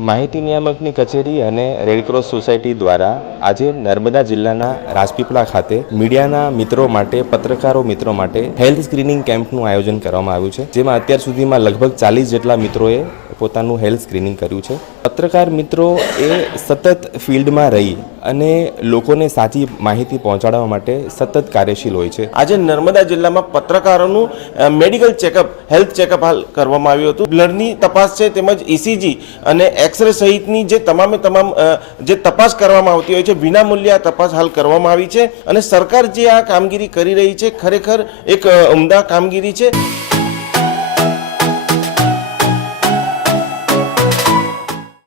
માહિતી નિયામકની કચેરી અને રેડક્રોસ સોસાયટી દ્વારા આજે નર્મદા જિલ્લાના રાજપીપળા ખાતે મીડિયાના મિત્રો માટે, પત્રકારો મિત્રો માટે હેલ્થ સ્ક્રીનિંગ કેમ્પનું આયોજન કરવામાં આવ્યું છે, જેમાં અત્યાર સુધીમાં લગભગ ચાલીસ જેટલા મિત્રોએ પોતાનું હેલ્થ સ્ક્રીનિંગ કર્યું છે. પત્રકાર મિત્રો એ સતત ફિલ્ડમાં રહી અને લોકોને સાચી માહિતી પહોંચાડવા માટે સતત કાર્યશીલ હોય છે. આજે નર્મદા જિલ્લામાં પત્રકારોનું મેડિકલ ચેકઅપ, હેલ્થ ચેકઅપ હાલ કરવામાં આવ્યું હતું. બ્લડની તપાસ છે તેમજ ઇસીજી અને એક્સરે સહિતની જે તમામે તમામ જે તપાસ કરવામાં આવતી હોય છે, વિનામૂલ્યે આ તપાસ હાલ કરવામાં આવી છે અને સરકાર જે આ કામગીરી કરી રહી છે, ખરેખર એક ઉમદા કામગીરી છે.